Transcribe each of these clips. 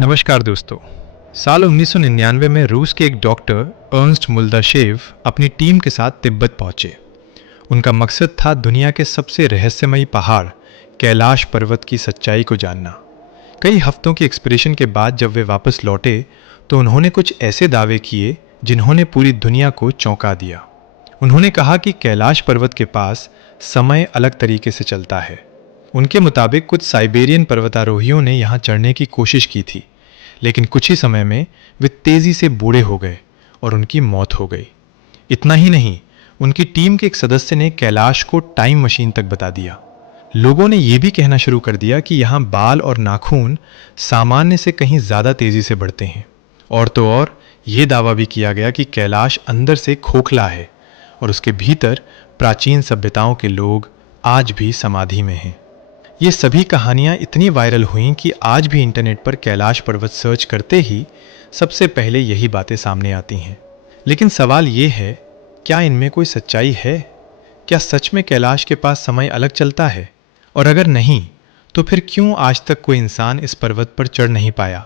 नमस्कार दोस्तों। साल 1999 में रूस के एक डॉक्टर अर्नस्ट मुल्दाशेव अपनी टीम के साथ तिब्बत पहुंचे। उनका मकसद था दुनिया के सबसे रहस्यमयी पहाड़ कैलाश पर्वत की सच्चाई को जानना। कई हफ्तों की एक्सपीडिशन के बाद जब वे वापस लौटे तो उन्होंने कुछ ऐसे दावे किए जिन्होंने पूरी दुनिया को चौंका दिया। उन्होंने कहा कि कैलाश पर्वत के पास समय अलग तरीके से चलता है। उनके मुताबिक कुछ साइबेरियन पर्वतारोहियों ने यहाँ चढ़ने की कोशिश की थी, लेकिन कुछ ही समय में वे तेजी से बूढ़े हो गए और उनकी मौत हो गई। इतना ही नहीं, उनकी टीम के एक सदस्य ने कैलाश को टाइम मशीन तक बता दिया। लोगों ने यह भी कहना शुरू कर दिया कि यहाँ बाल और नाखून सामान्य से कहीं ज़्यादा तेजी से बढ़ते हैं। और तो और यह दावा भी किया गया कि कैलाश अंदर से खोखला है और उसके भीतर प्राचीन सभ्यताओं के लोग आज भी समाधि में हैं। ये सभी कहानियाँ इतनी वायरल हुईं कि आज भी इंटरनेट पर कैलाश पर्वत सर्च करते ही सबसे पहले यही बातें सामने आती हैं। लेकिन सवाल ये है, क्या इनमें कोई सच्चाई है? क्या सच में कैलाश के पास समय अलग चलता है? और अगर नहीं, तो फिर क्यों आज तक कोई इंसान इस पर्वत पर चढ़ नहीं पाया,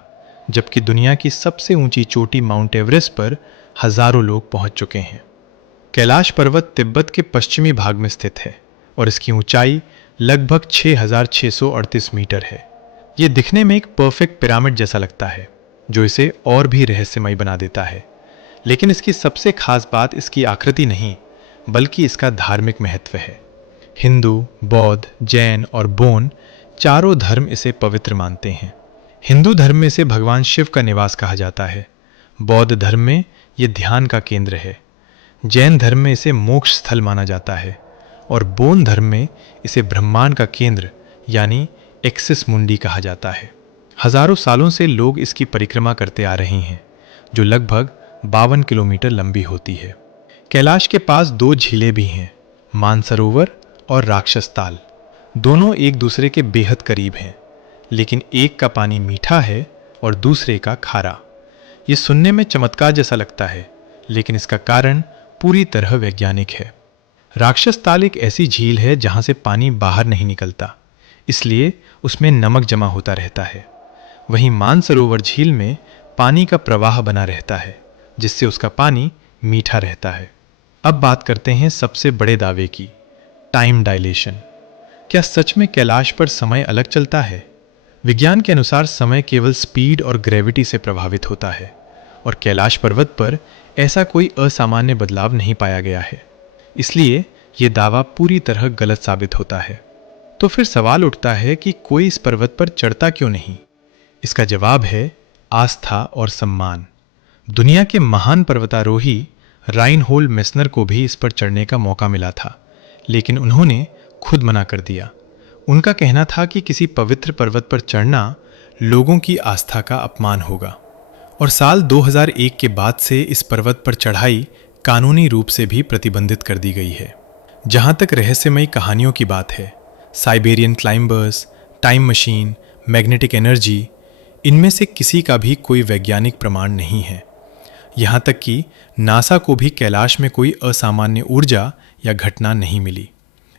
जबकि दुनिया की सबसे ऊंची चोटी माउंट एवरेस्ट पर हजारों लोग पहुंच चुके हैं? कैलाश पर्वत तिब्बत के पश्चिमी भाग में स्थित है और इसकी ऊंचाई लगभग 6,638 मीटर है। ये दिखने में एक परफेक्ट पिरामिड जैसा लगता है, जो इसे और भी रहस्यमयी बना देता है। लेकिन इसकी सबसे खास बात इसकी आकृति नहीं, बल्कि इसका धार्मिक महत्व है। हिंदू, बौद्ध, जैन और बोन चारों धर्म इसे पवित्र मानते हैं। हिंदू धर्म में इसे भगवान शिव का निवास कहा जाता है। बौद्ध धर्म में ये ध्यान का केंद्र है। जैन धर्म में इसे मोक्ष स्थल माना जाता है और बोन धर्म में इसे ब्रह्मांड का केंद्र यानी एक्सिस मुंडी कहा जाता है। हजारों सालों से लोग इसकी परिक्रमा करते आ रहे हैं, जो लगभग 52 किलोमीटर लंबी होती है। कैलाश के पास दो झीलें भी हैं, मानसरोवर और राक्षस ताल। दोनों एक दूसरे के बेहद करीब हैं, लेकिन एक का पानी मीठा है और दूसरे का खारा। ये सुनने में चमत्कार जैसा लगता है, लेकिन इसका कारण पूरी तरह वैज्ञानिक है। राक्षस ताल एक ऐसी झील है जहां से पानी बाहर नहीं निकलता, इसलिए उसमें नमक जमा होता रहता है। वहीं मानसरोवर झील में पानी का प्रवाह बना रहता है, जिससे उसका पानी मीठा रहता है। अब बात करते हैं सबसे बड़े दावे की, टाइम डायलेशन। क्या सच में कैलाश पर समय अलग चलता है? विज्ञान के अनुसार समय केवल स्पीड और ग्रेविटी से प्रभावित होता है और कैलाश पर्वत पर ऐसा कोई असामान्य बदलाव नहीं पाया गया है। इसलिए यह दावा पूरी तरह गलत साबित होता है। तो फिर सवाल उठता है कि कोई इस पर्वत पर चढ़ता क्यों नहीं? इसका जवाब है आस्था और सम्मान। दुनिया के महान पर्वतारोही राइनहोल्ड मेस्नर को भी इस पर चढ़ने का मौका मिला था, लेकिन उन्होंने खुद मना कर दिया। उनका कहना था कि किसी पवित्र पर्वत पर चढ़ना लोगों की आस्था का अपमान होगा। और साल 2001 के बाद से इस पर्वत पर चढ़ाई कानूनी रूप से भी प्रतिबंधित कर दी गई है। जहां तक रहस्यमयी कहानियों की बात है, Siberian climbers, time machine, magnetic energy, इनमें से किसी का भी कोई वैज्ञानिक प्रमाण नहीं है। यहां तक कि नासा को भी कैलाश में कोई असामान्य ऊर्जा या घटना नहीं मिली।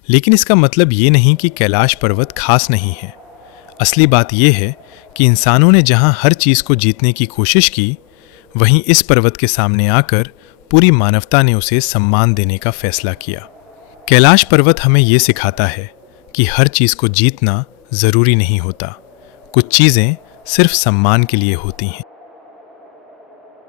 लेकिन इसका मतलब ये नहीं कि कैलाश पर्वत खास नहीं है। असली बात यह है कि इंसानों ने जहां हर चीज़ को जीतने की कोशिश की, वहीं इस पर्वत के सामने आकर पूरी मानवता ने उसे सम्मान देने का फैसला किया। कैलाश पर्वत हमें यह सिखाता है कि हर चीज़ को जीतना ज़रूरी नहीं होता। कुछ चीज़ें सिर्फ सम्मान के लिए होती हैं।